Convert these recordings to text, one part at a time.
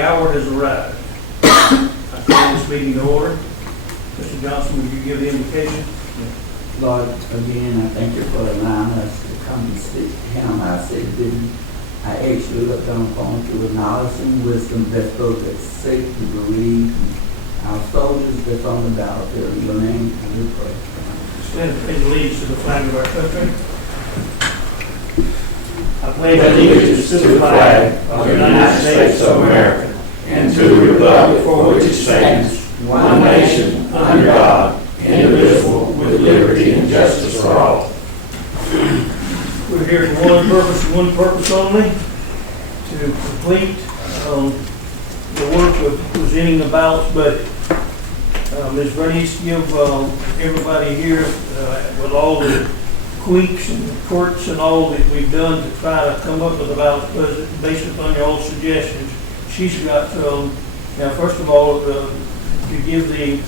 the hour has arrived. I call this meeting to order. Mr. Johnson, would you give the invocation? Lord, again, I thank you for allowing us to come and speak, handle our city business. I ask you to look down upon you with knowledge and wisdom that's both that's safe to believe. Our soldiers that's on the battlefield, in your name, and we pray. Stand and pledge allegiance to the flag of our country. I pledge allegiance to the flag of the United States of America and to the republic for which it stands, one nation, under God, indivisible, with liberty and justice for all. We're here for one purpose and one purpose only, to complete the work of presenting the balanced budget. Ms. Bernice, give everybody here with all the tweaks and quirks and all that we've done to try to come up with a balanced budget based upon your all suggestions. She's got, now first of all, to give the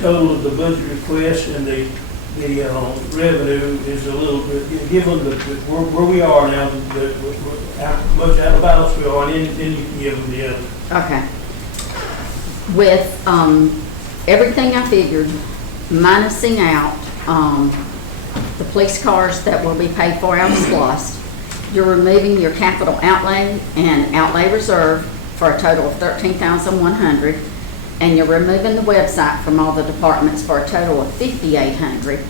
total of the budget request and the revenue is a little bit, give them where we are now, how much out of balance we are, and then you can give them the other. Okay. With everything I figured, minusing out the police cars that will be paid for out of SPLOST, you're removing your capital outlay and outlay reserve for a total of $13,100, and you're removing the website from all the departments for a total of $5,800,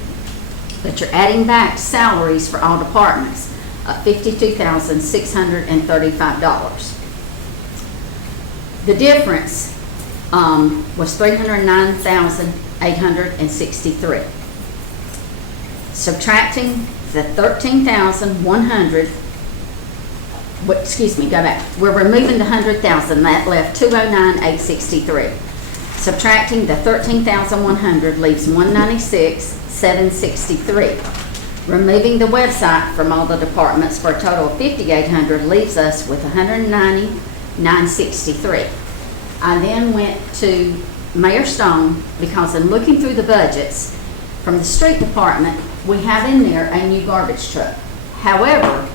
but you're adding back salaries for all departments of $52,635. The difference was $309,863. Subtracting the $13,100, excuse me, go back. We're removing the $100,000, that left $209,863. Subtracting the $13,100 leaves $196,763. Removing the website from all the departments for a total of $5,800 leaves us with $190,963. I then went to Mayor Stone because in looking through the budgets from the street department, we have in there a new garbage truck. However,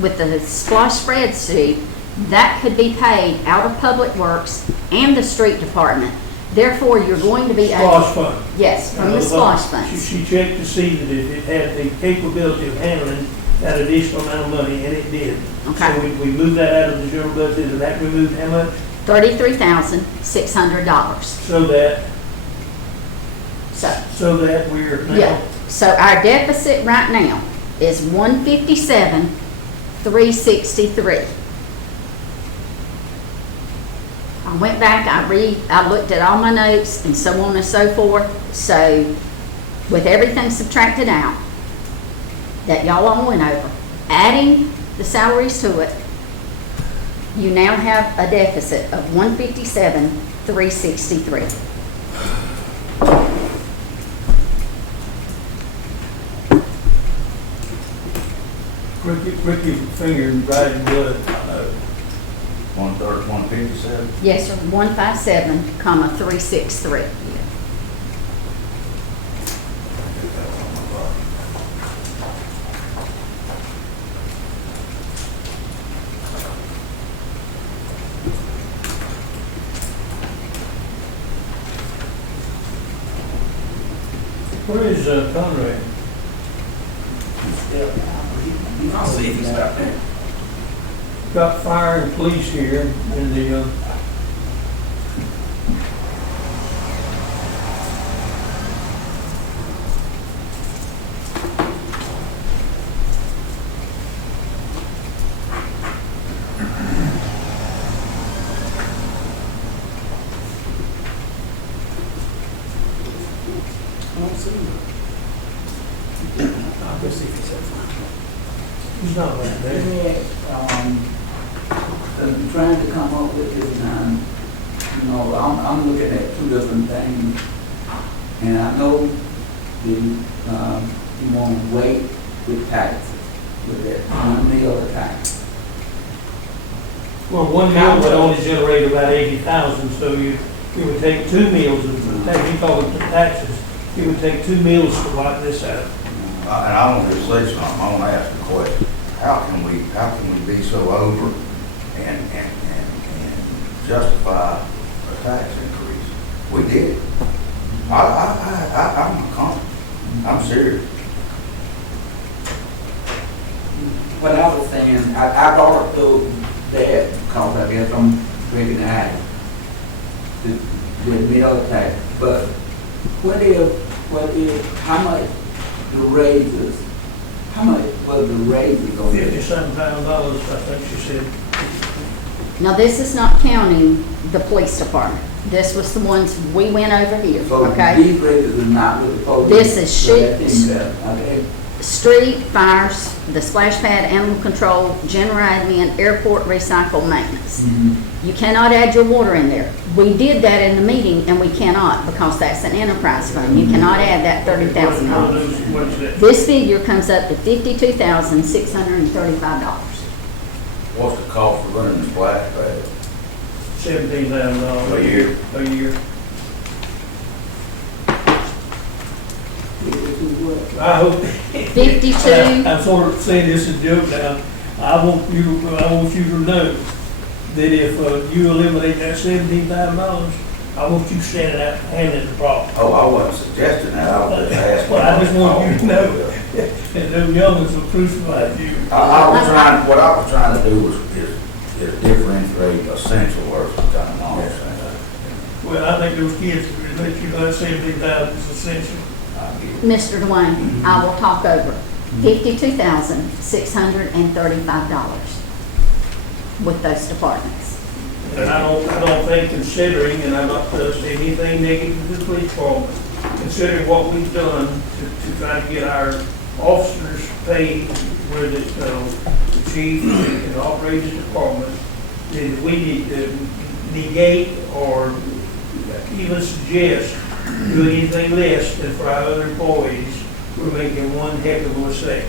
with the SPLOST spreadsheet, that could be paid out of Public Works and the street department. Therefore, you're going to be SPLOST fund. Yes, from the SPLOST funds. She checked to see that if it had the capability of handling that additional amount of money, and it did. Okay. So we moved that out of the general budget, and that removed how much? $33,600. So that we're now. Yeah. So our deficit right now is $157,363. I went back, I looked at all my notes and so on and so forth. So with everything subtracted out that y'all all went over, adding the salaries to it, you now have a deficit of $157,363. Ricky finger and writing blood. 157. Yes, sir, 157,363. Where is Conrad? I'll see if he's out there. Got fire and police here in the, he's not right there. I'm trying to come up with this now. You know, I'm looking at two different things, and I know you want to wait with taxes, with that $1 million tax. Well, one meal would only generate about 80,000, so it would take 2 meals of tax. You call it the taxes. It would take 2 meals to wipe this out. And I want to say something, I want to ask a question. How can we be so over and to justify a tax increase. We did. I'm serious. What I was saying, I brought up that because I guess I'm recognizing the meal tax, but how much the raises, how much was the raises on this? $57,000, I think she said. Now, this is not counting the police department. This was the ones we went over here, So okay? these raises are not with the police? This is so that shit. seems better, okay? Street, fires, the splash pad, animal control, general admin, airport, recycle, maintenance. You cannot add your water in there. We did that in the meeting, and we cannot, because that's an enterprise fund. You cannot add that $30,000. What is that? This figure comes up to $52,635. What's the cost of running the splash pad? $17,000. A year. A year. I hope. 52. I'm sort of saying this as a joke now. I want you to know that if you eliminate that $17,000, I want you standing out handling the problem. Oh, I wasn't suggesting that, I was just asking. Well, I just want you to know that them youngins will crucify you. What I was trying to do is differentiate essential versus kind of non-essential. Well, I think those kids would let you know that $17,000 is essential. Mr. Dwayne, I will talk over. $52,635 with those departments. And I don't think considering, and I'm not saying anything negative to the police department, considering what we've done to try to get our officers paid, where the chief and the operations department, that if we need to negate or even suggest doing anything less than for our other employees, we're making one heck of a mistake.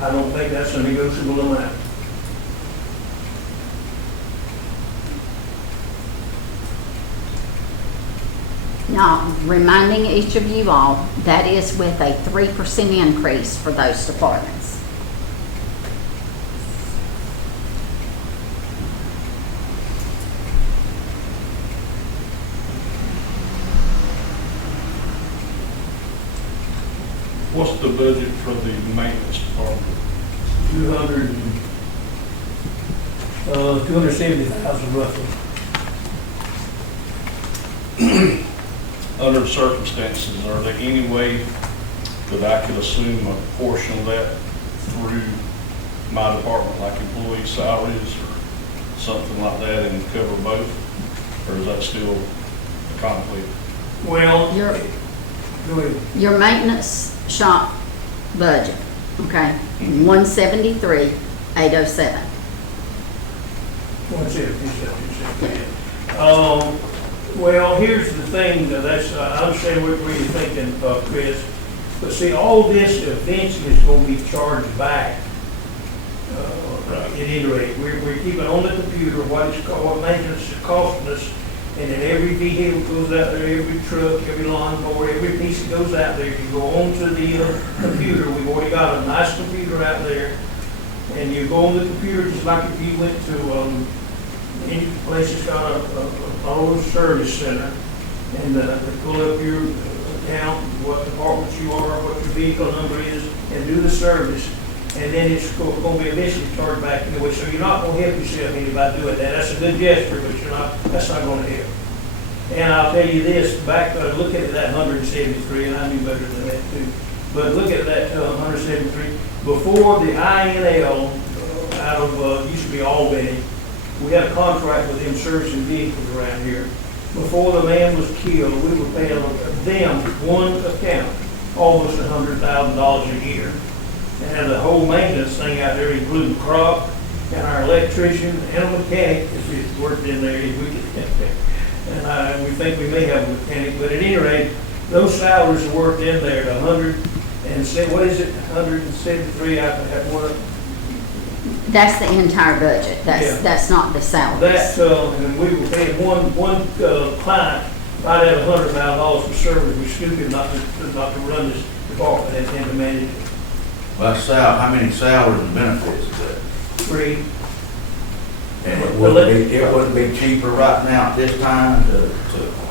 I don't think that's a negotiable amount. Now, reminding each of you all, that is with a 3% increase for those departments. What's the budget for the maintenance department? 270,000 roughly. Under the circumstances, are there any way that I could assume a portion of that through my department, like employee salaries or something like that, and cover both? Or is that still a conflict? Well, Your, go ahead. your maintenance shop budget, okay, 173,807. One second. Well, here's the thing, that's, I understand what you're thinking, Chris, but see, all this eventually is gonna be charged back. At any rate, we're keeping on the computer what maintenance is costing us, and then every vehicle goes out there, every truck, every lawnmower, every piece that goes out there, you go onto the computer, we've already got a nice computer out there, and you go on the computer just like if you went to, any place that's got a auto service center, and they pull up your account, what department you are, what your vehicle number is, and do the service, and then it's going to be eventually charged back anyway. So you're not going to help yourself any by doing that. That's a good gesture, but that's not going to help. And I'll tell you this, back look at that 173, and I knew better than that too. But look at that 173. Before the INL out of used to be Albany, we had a contract with them servicing vehicles around here. Before the man was killed, we were paying them one account almost $100,000 a year. And the whole maintenance thing out there, including crop and our electrician and a mechanic, if he worked in there, and we think we may have a mechanic, but at any rate, those salaries are worked in there at 173. I have one. That's the entire budget. Yeah. That's not the salaries. And we were paying one client right at $100,000 for service. We're stupid not to run this department and to manage it. Well, how many salaries and benefits is that? 3. And it wouldn't be cheaper right now at this time to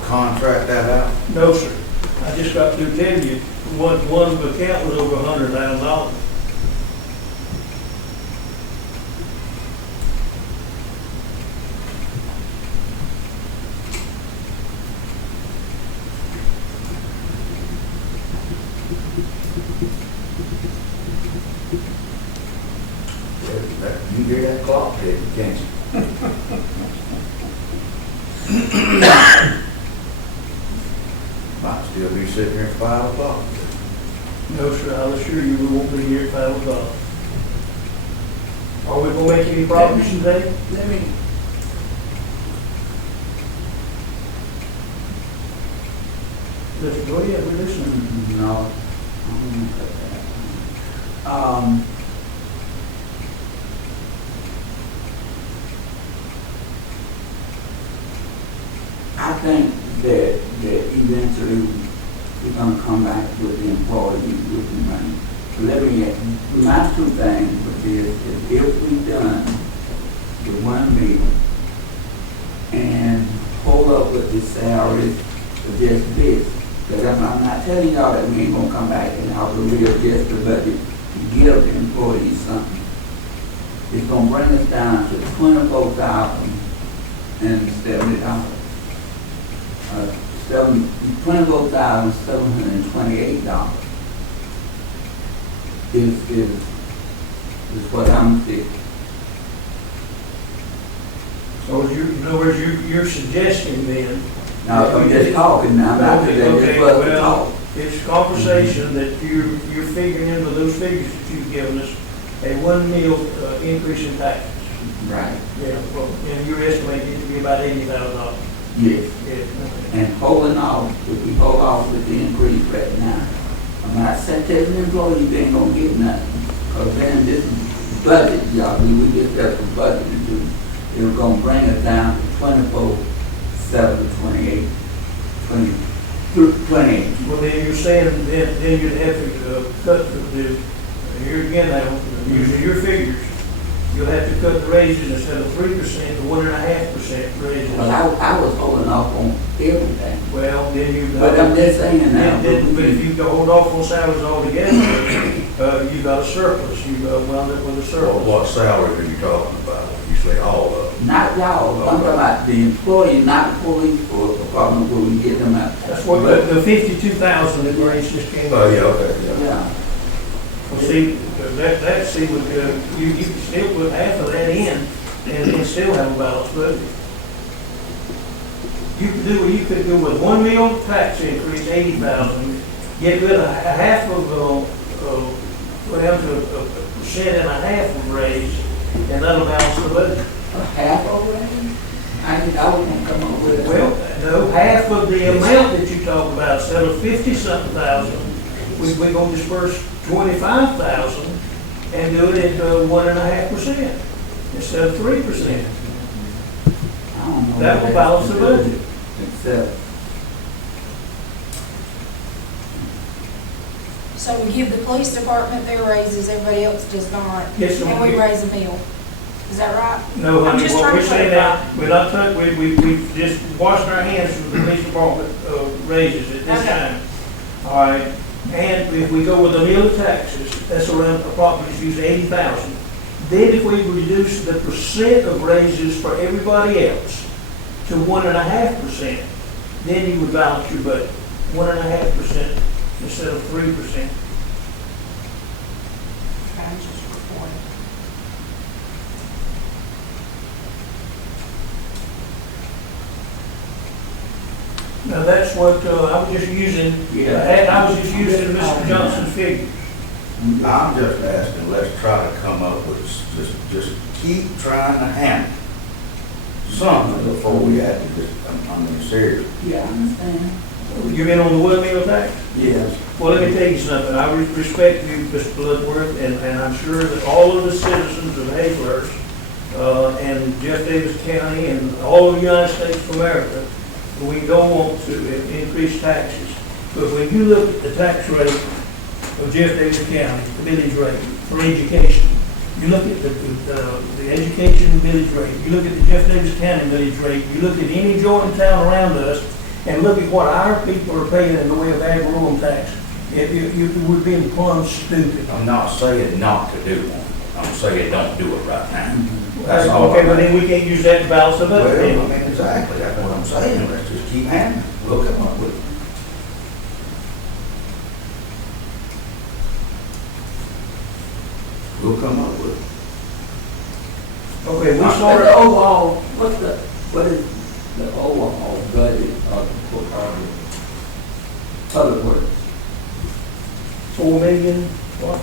contract that out? No, sir. I just got to tell you, one account was over $100,000. You hear that clock ticking, can't you? Might still be sitting here at 5 o'clock. No, sir, I'll assure you, we won't be here at 5 o'clock. Are we gonna make any progress today? Let me, Let's go ahead, we're listening. no, I'm gonna cut that. I think that eventually we're gonna come back with the employee with the money. Let me, my 2 things with this is if we done the 1 meal and hold up with the salaries for just this, because I'm not telling y'all that we ain't gonna come back and have to readjust the budget to give the employees something. It's gonna bring us down to $24,070. $24,728 is what I'm thinking. So in other words, you're suggesting then. Now, I'm just talking now, I'm not Okay, just okay, supposed to well, talk. it's conversation that you're figuring into those figures that you've given us, a 1 meal increase in taxes. Right, Yeah, well, and you're estimating it to be about $80,000. yes. Yeah, okay. And holding off, if we hold off with the increase right now, I'm not saying to the employees they ain't gonna get nothing. Cause then this is budget, y'all, we just got the budget to do. It was gonna bring us down to 24,728, 28. Well, then you're saying then you'd have to cut the, here again now, using your figures, you'll have to cut the raises instead of 3% to 1.5% raises. But I was holding off on everything. Well, then you. But I'm just saying now. But if you hold off on salaries altogether, you got a surplus, you wound up with a Well, surplus. what salary are you talking about? You say all of them. Not y'all, I'm talking about the employees, not the police force department where we get them out. That's what the 52,000 that Grace just came. Oh, yeah, okay, yeah. Yeah. Well, see, that see, would, you could still put half of that in and still have a balanced budget. You could go with 1 meal tax increase, 80,000, get rid of half of, go down to a 1.5% of raise, and that'll balance the budget. A half already? I was gonna come up with it. Well, no, half of the amount that you talk about, instead of 50-something thousand, we're gonna disperse 25,000 and do it at 1.5% instead of 3%. I don't know. That will balance the budget. Except, So we give the police department their raises, everybody else does not, Yes, ma'am. and we raise a meal. Is that right? No, I'm honey, just what trying we're to saying clarify. now, we're not touching, we just washed our hands from the police department raises at this Okay. time. All right, and if we go with the meal taxes, that's around approximately use 80,000. Then if we reduce the percent of raises for everybody else to 1.5%, then you would balance your budget, 1.5% instead of 3%. I'm just reporting. Now, that's what, I was just using, I was just using Mr. Johnson's figures. I'm just asking, let's try to come up with, just keep trying to handle something before we have to just, I mean, serious. yeah, I understand. You in on the 1 meal tax? Yes. Well, let me tell you something, I respect you, Mr. Bloodworth, and I'm sure that all of the citizens of Hazlehurst, and Jeff Davis County, and all of the United States of America, we don't want to increase taxes. But when you look at the tax rate of Jeff Davis County, the millage rate for education. You look at the education millage rate, you look at the Jeff Davis County millage rate, you look at any Jordan town around us, and look at what our people are paying in the way of ad valorem tax. You would be plumb stupid. I'm not saying not to do one. I'm saying don't do it right now. That's all. Okay, but then we can't use that to balance the Well, I budget. mean, exactly, that's what I'm saying, let's just keep hammering, we'll come up with it. We'll come up with it. Okay, we But sort the of, overall, what is the overall budget of the public works? 4 million, what?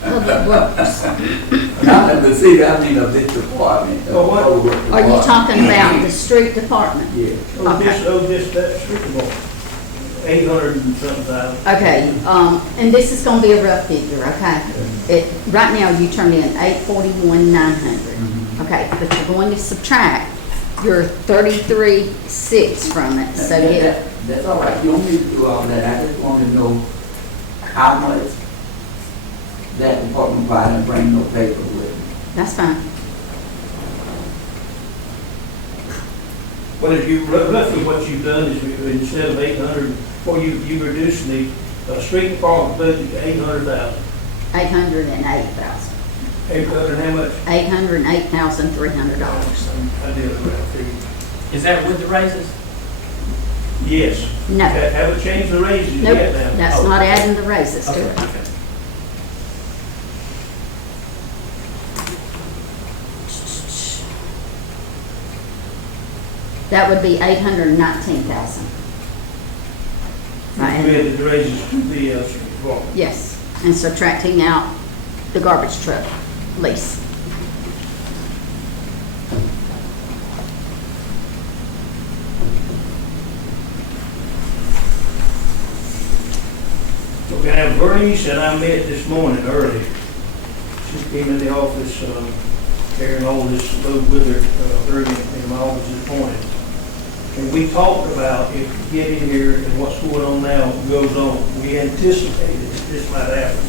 Public Works. Not in the city, I mean of this department. Oh, what? Are you talking about the street department? Yeah. That street department, 800 and something thousand. Okay, and this is gonna be a rough figure, okay? Right now, you turned in 841,900. Okay, but you're going to subtract your 33,600 from it, so yeah. That's all right, you don't need to do all that, I just want to know how much that department buy and bring no paper with it. That's fine. Well, if you, roughly what you've done is instead of 800, well, you reduced the street department budget to 800,000. 808,000. 800 and how much? $808,300. I did it right, figure. Is that with the raises? Yes. No, Haven't changed the raises nope, yet now. that's not adding the raises to it. Okay. That would be 819,000. We added the raises to the street department. Yes, and subtracting out the garbage truck lease. Okay, now Bernice and I met this morning early. She came in the office, carrying all this load with her, early in my office this morning. And we talked about if you get in here and what's going on now goes on. We anticipated that this might happen.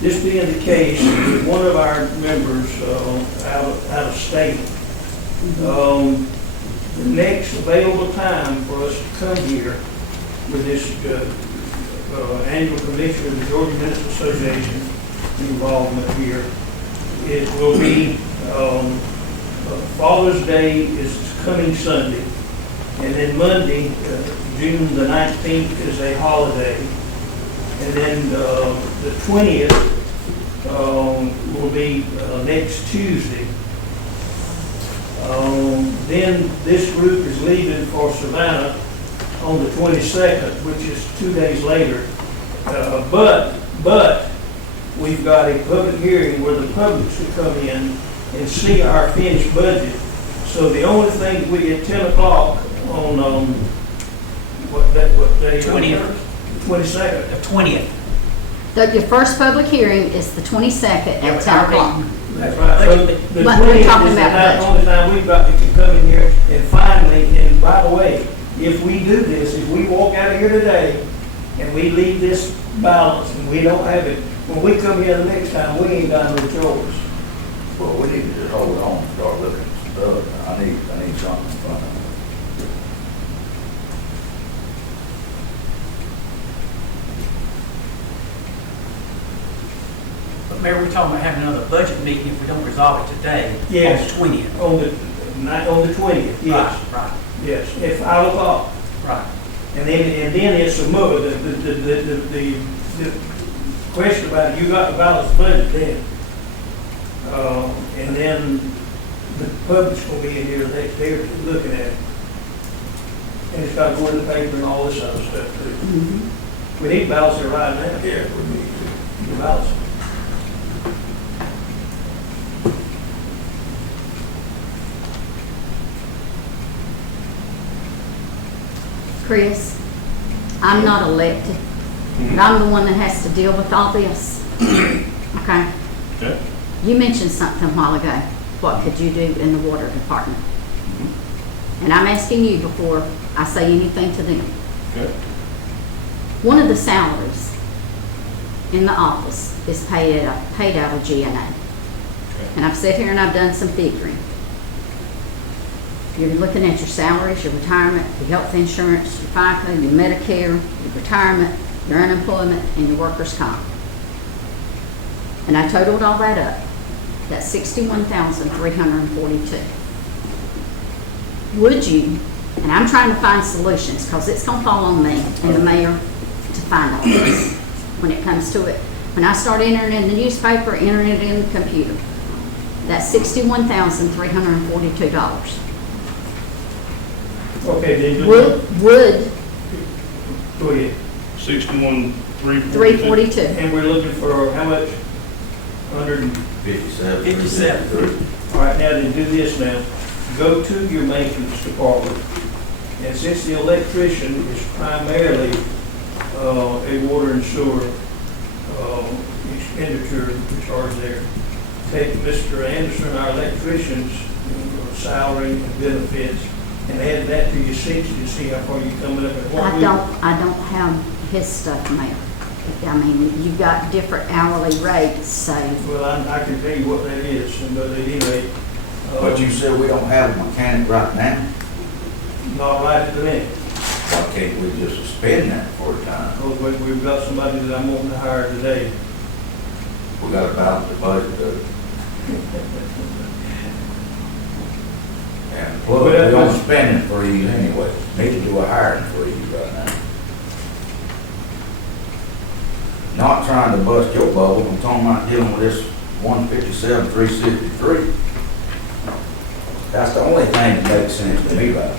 This being the case, with one of our members out of state, the next available time for us to come here with this annual convention of the Georgia Municipal Association involvement here, it will be Father's Day is coming Sunday, and then Monday, June the 19th is a holiday, and then the 20th will be next Tuesday. Then this group is leaving for Savannah on the 22nd, which is 2 days later. But we've got a public hearing where the public should come in and see our finished budget. So the only thing we at 10 o'clock on what day? 20th. 22nd. The 20th. Your first public hearing is the 22nd Yeah, at 10 o'clock. That's right. So the But we're 20th talking is about the only time we've got to come in here. And finally, and by the way, if we do this, if we walk out of here today and we leave this balance and we don't have it, when we come here the next time, we ain't got no choice. Well, we need to just hold on and start looking at some stuff. I need something in front of me. But Mayor, we're talking about having another budget meeting if we don't resolve it today. Yes. On the 20th. On the 20th, yes, Right, yes, at 5 o'clock. right. And then it's the question about, you got the balanced budget then. And then the public's gonna be in here next day looking at it. And it's gotta go in the paper and all this other stuff too. We need to balance it right now. Yeah, we need to. Balance it. Chris, I'm not elected, but I'm the one that has to deal with all this. Okay? Okay. You mentioned something a while ago. What could you do in the water department? And I'm asking you before I say anything to them. Okay. One of the salaries in the office is paid out of GNA. And I've sat here and I've done some figuring. You're looking at your salaries, your retirement, your health insurance, your FICA, your Medicare, your retirement, your unemployment, and your workers' comp. And I totaled all that up. That's $61,342. Would you, and I'm trying to find solutions, because it's going to fall on me and the mayor to find all this when it comes to it. When I start entering in the newspaper, entering it in the computer, that's $61,342. Okay, then you. Would Go ahead. 61,342. $342. And we're looking for how much? 57. 57. All right, now then do this now. Go to your maintenance department. And since the electrician is primarily a water and sewer expenditure charge there, take Mr. Anderson, our electrician's salary and benefits, and add that to your 60 to see how far you're coming up. And what I don't have his stuff, Mayor. I mean, you've got different hourly rates, so. Well, I can tell you what that is, but at any rate. But you said we don't have a mechanic right now. Not right at the minute. Why can't we just suspend that for a time? Because we've got somebody that I'm wanting to hire today. We got to balance the budget, though. And plus, we don't spending freeze anyway. Need to do a hiring freeze right now. Not trying to bust your bubble, I'm talking about dealing with this 157, 363. That's the only thing that makes sense to me right now.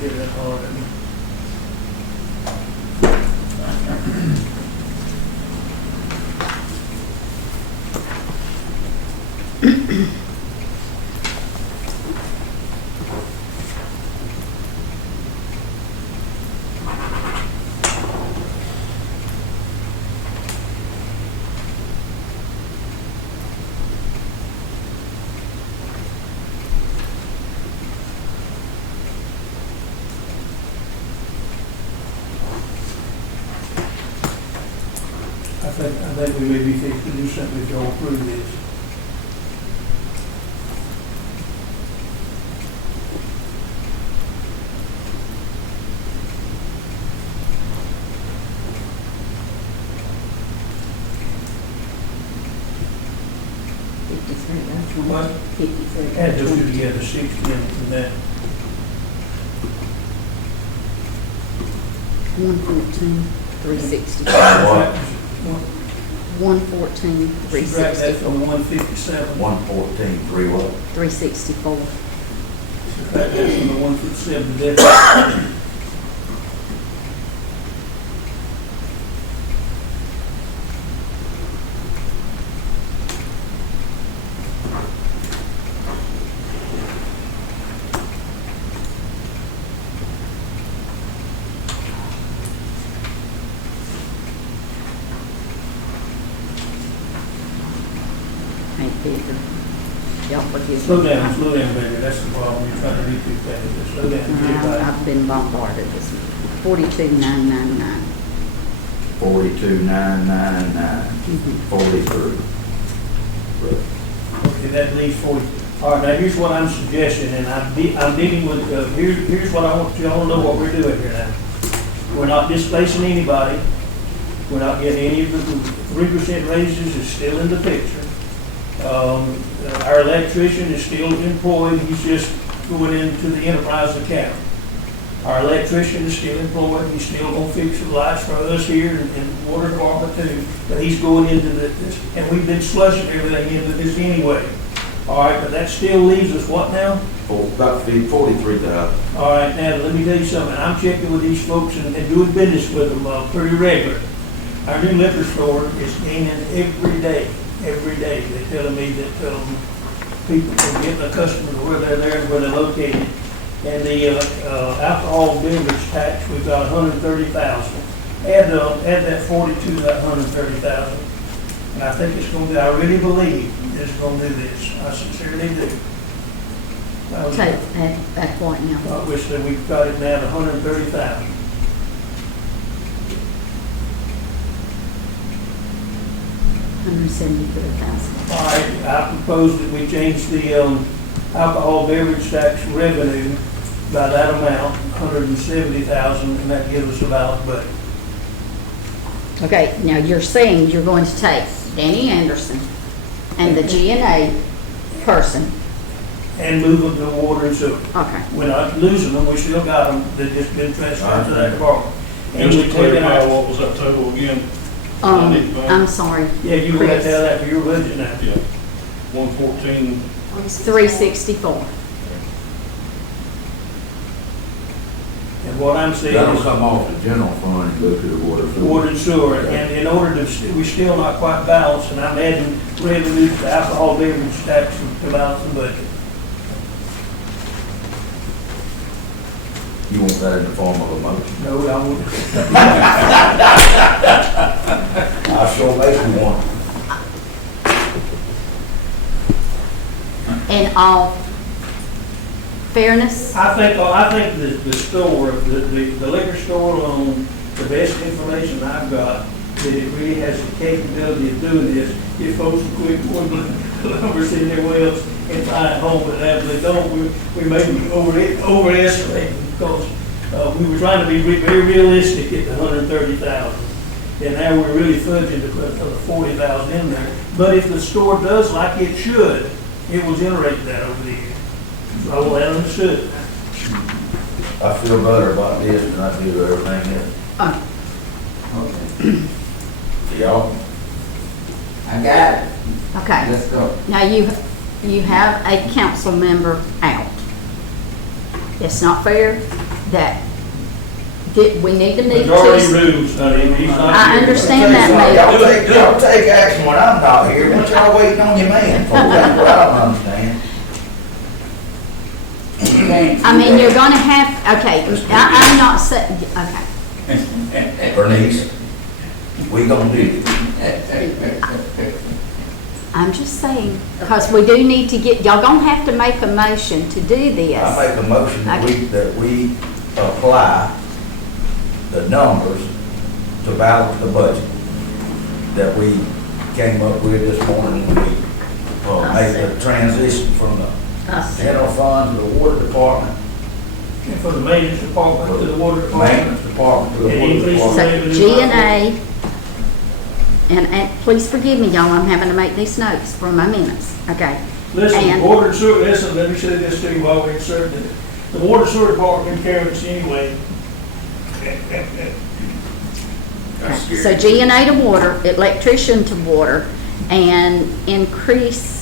Get that hard. I think we may be fixed to do something if y'all approve this. What? 53. Add those two together, 60 and that. 114, 360. What? 114, Subtract that 364. from 157. 114, 3 what? 364. Subtract that from the 157 difference. Ain't bigger. Y'all forgive me. Slow down, baby. That's the problem. You're trying to read too fast. Slow down. Get it right. I've been bombarded this week. 42,999. 42,999, 43. Okay, that leaves 40. All right, now here's what I'm suggesting, and I'm dealing with, here's what I want y'all to know what we're doing here now. We're not displacing anybody. We're not getting any of the 3% raises is still in the picture. Our electrician is still employed. He's just going into the enterprise account. Our electrician is still employed, he's still gonna fix the lights for us here and water department too, but he's going into this, and we've been slushing everything into this anyway. All right, but that still leaves us what now? About 43,000. All right, now, let me tell you something, I'm checking with these folks and doing business with them pretty regular. Our new liquor store is gaining every day. They're telling me that people can get a customer to where they're there and where they're located. And the alcohol beverage tax, we've got 130,000. Add that 42 to that 130,000. And I think it's going to, I really believe it's going to do this. I sincerely do. Take, at what now? Obviously, we've got it now at 130,000. $173,000. All right, I propose that we change the alcohol beverage tax revenue by that amount, 170,000, and that gives us about, but Okay, now you're saying you're going to take Danny Anderson and the G&A person. and move them to water and sewer. Okay. We're not losing them, we still got them, they've just been transferred to that department. And Just we to taken clarify, our, what was that total again? I need to I'm sorry. yeah, you would have to Chris. have that for your budget now. Yeah, 114, 364. And what I'm saying That'll is come off the general fund and go to the water. water and sewer, and in order to, we're still not quite balanced, and I'm adding revenue to alcohol beverage tax to balance the budget. You want that in the form of a motion? No, I wouldn't. I sure make you one. In all fairness, I think the store, the liquor store alone, the best information I've got, that it really has the capability of doing this, if folks will quit putting numbers in their wells and find home, but if they don't, we may be overestimating, because we were trying to be very realistic at the 130,000. And now we're really fudging to put the 40,000 in there. But if the store does like it should, it will generate that over the year. So I will have understood. I feel better about this than I do everything else. Okay. Y'all? I got it. okay. Let's go. Now you have a council member out. It's not fair that we need to meet Majority Tuesday. rules, honey, he's not I here. understand that, Mayor. Y'all take action when I'm not here. What y'all waiting on your man for? That's what I don't understand. I mean, you're gonna have, okay, I'm not saying, okay. Bernice, we gonna do it. I'm just saying, because we do need to get, y'all gonna have to make a motion to do this. I make a motion that we apply the numbers to balance the budget that we came up with this morning when we made the transition from the general fund to the water department, And for the maintenance department to the water department. maintenance department to the And water increase the department. So G&A, and please forgive me, y'all, I'm having to make these notes for my minutes, okay? Listen, And- water and sewer, listen, let me say this to you while we're inserting it. The water and sewer department can carry this anyway. So G&A to water, electrician to water, and increase,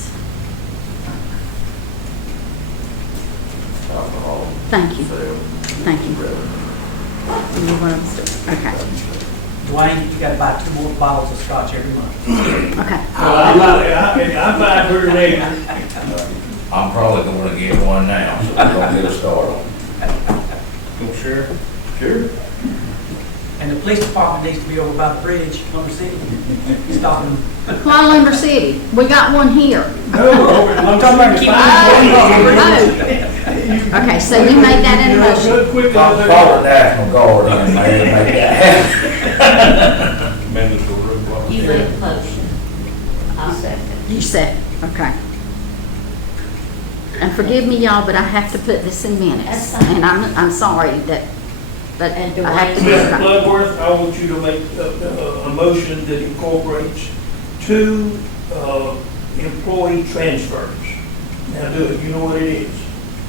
Alcohol, thank you, sales, thank you. revenue. You know what I'm saying? Okay, Dwayne, you gotta buy 2 more bottles of scotch every month. okay. I'm fine for later. I'm probably gonna get one now, so we're gonna get a start on it. go share. Sure. And the police department needs to be over by the bridge on the city, stopping. Kuala Lumpur City, we got one here. No, I'm talking about keeping. Oh, okay, so you made that in a motion. Good, quick, Call the National Guard in there and make that happen. Mandatory roadblock. You made a motion. I'll second. You said, okay. And forgive me, y'all, but I have to put this in minutes. That's fine. And I'm sorry that, but I And have to do Mr. it. Bloodworth, I want you to make a motion that incorporates 2 employee transfers. Now do it, you know what it is.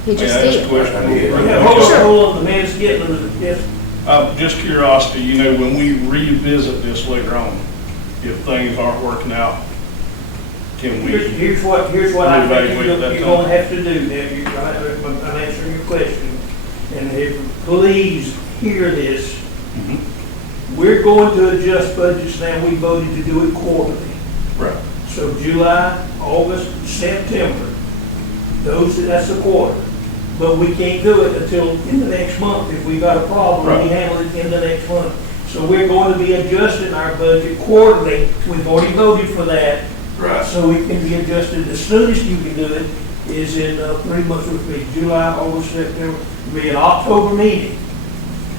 He just May I ask a did. question? I did. Yeah, hold on, the man's getting, yes. Just curiosity, you know, when we revisit this later on, if things aren't working out, can we? Here's what I think Reevaluate that you're time. gonna have to do now. I'm answering your question. And if, please hear this. Mhm. We're going to adjust budgets now. We voted to do it quarterly. Right. So July, August, September, that's a quarter. But we can't do it until in the next month. If we got a problem, we Right. handle it in the next month. So we're going to be adjusting our budget quarterly. We've already voted for that. Right. So it can be adjusted. The soonest you can do it is in 3 months, which would be July, August, September, it'll be an October meeting.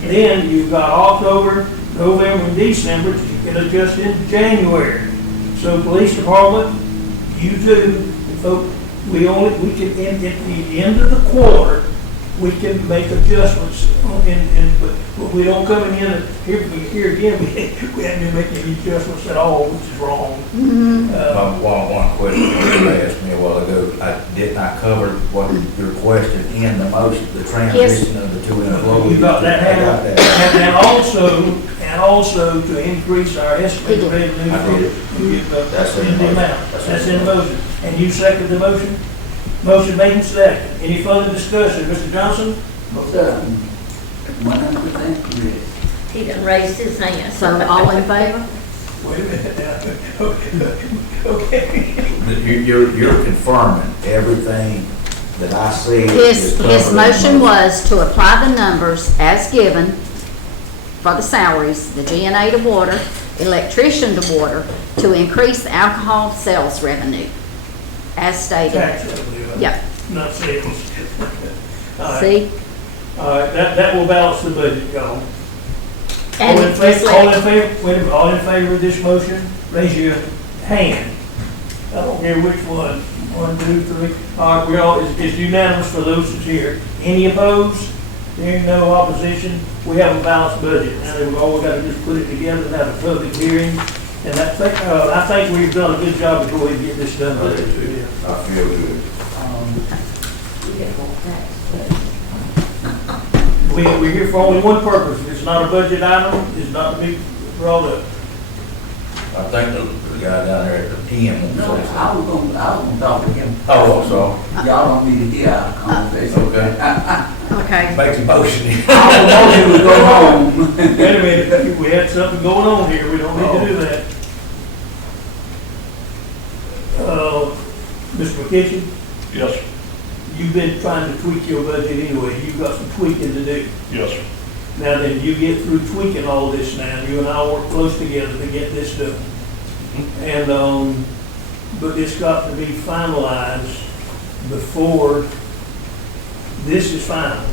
Then you've got October, November, and December, you can adjust in January. So police department, you do, folks, we can, at the end of the quarter, we can make adjustments, but we don't come in and here again, we haven't been making any adjustments at all, which is wrong. One question you asked me a while ago, I did not cover what your question in the motion, the transition of the two employees. You got that I got handled, that. and also to increase our estimated He did. I revenue. did. That's in the In the motion. amount, that's in the motion. And you second the motion? Motion made and second. Any further discussion? Mr. Johnson? 100% correct. He done raised his hand. So all in favor? Wait a minute now. Okay. You're confirming everything that I said. is His covered in the motion was to apply the numbers as given for the salaries, the GNA to water, electrician to water, to increase the alcohol sales revenue, as stated. Tax revenue. Yep. Not sales. All right. See? All right, that will balance the budget, y'all. And All in Ms. favor, Lexi- wait a minute, all in favor of this motion, raise your hand. I don't care which one. 1, 2, 3. All right, we're all, it's unanimous for those that's here. Any opposed? Hearing no opposition, we have a balanced budget. Now, we've all got to just put it together and have a public hearing. And I think we've done a good job to go ahead and get this done. I feel good. We're here for only one purpose. It's not a budget item. It's not to be brought up. I think the guy down there at the pen. No, I was gonna talk to him. Oh, so, Y'all don't need to hear our conversation. okay. Okay. Make a motion. I want you to go home. Wait a minute, we had something going on here. We don't need to do that. Mr. McKitchen, Yes, sir. you've been trying to tweak your budget anyway. You've got some tweaking to do. Yes, sir. Now then, you get through tweaking all this now, you and I work close together to get this done. And, but it's got to be finalized before, this is final.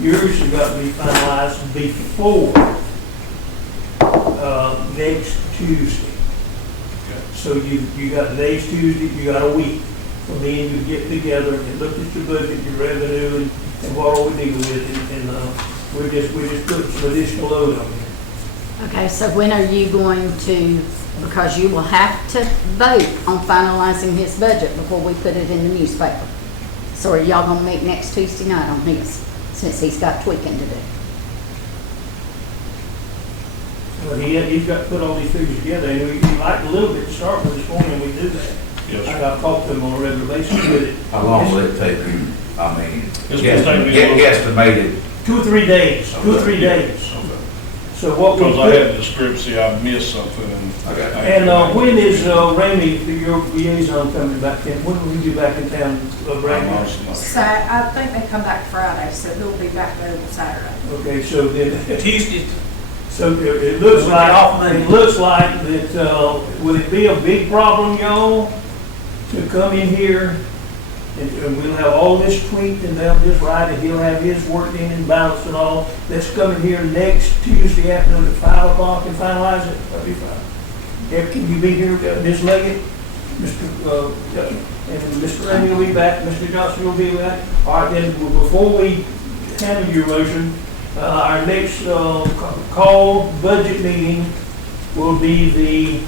Yours has got to be finalized before, next Tuesday. So you got today's Tuesday, you got a week for me and you get together and look at your budget, your revenue, and what are we dealing with, and we're just putting some additional load on you. Okay, so when are you going to, because you will have to vote on finalizing his budget before we put it in the newspaper. So are y'all gonna meet next Tuesday night on his, since he's got tweaking to do? Well, he's got to put all these figures together, and we like a little bit to start with this morning, we do that. Yes, I sir. got to talk to him on a regular basis with it. How long will it take you? I mean, It's gonna take me a little- guesstimated. 2 or 3 days, 2 or 3 days. So what we Because I put, had a discrepancy, I missed something and. Okay. and when is Ramey, your liaison coming back in? When will you be back in town, Ramey? I think they come back Friday, so he'll be back there on Saturday. Okay, so then, Tuesday, so it looks We'll be like, off Monday. it looks like that, would it be a big problem, y'all, to come in here and we'll have all this tweaked and they'll just write it, he'll have his worked in and balanced and all. Let's come in here next Tuesday afternoon at 5 o'clock and finalize it. That'd be fine. Can you be here, Ms. Leggett, Mr. And Mr. Ramey will be back, Mr. Johnson will be back. All right, then, before we handle your motion, our next call budget meeting will be the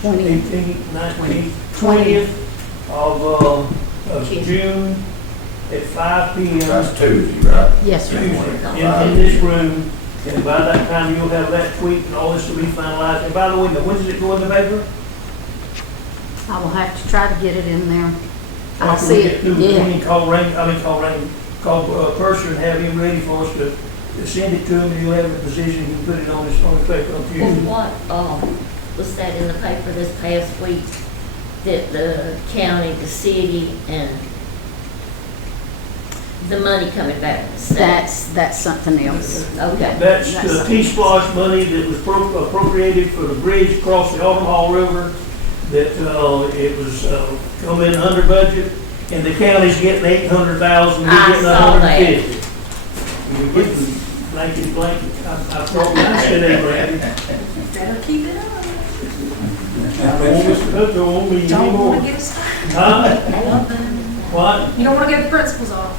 20, 18th, 19th, 20th of June. June. at 5 p.m. That's Tuesday, right? Yes, sir. Tuesday, in this room, and by that time, you'll have that tweet and all this will be finalized. And by the way, when does it go in the paper? I will have to try to get it in there. I'll After we see get it, through, yeah. call Purser and have him ready for us to send it to him, and he'll have a position, he can put it on his paper on And Tuesday. what, was that in the paper this past week, that the county, the city, and the money coming back to the state? That's something else. Okay. That's the T-Splosh money that was appropriated for the bridge across the Omaha River, that, it was, coming in under budget, and the county's getting 800,000, we're I getting saw that. 150. We're getting blanket, I thought, I said that, Randy. Better keep it up. Mr. Hooker won't be Don't anymore. wanna get us started. Huh? What? You don't wanna get the principals off.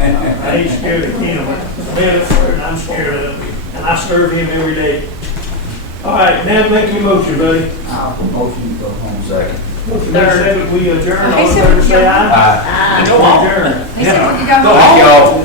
I ain't scared of him. And I'm scared of him. And I serve him every day. All right, now make your motion, buddy. I'll motion to go home. Second. Motion made, second, we adjourn. All in He said favor, we say aye. Aye. Ah. We adjourn. He said, you go Thank home. y'all.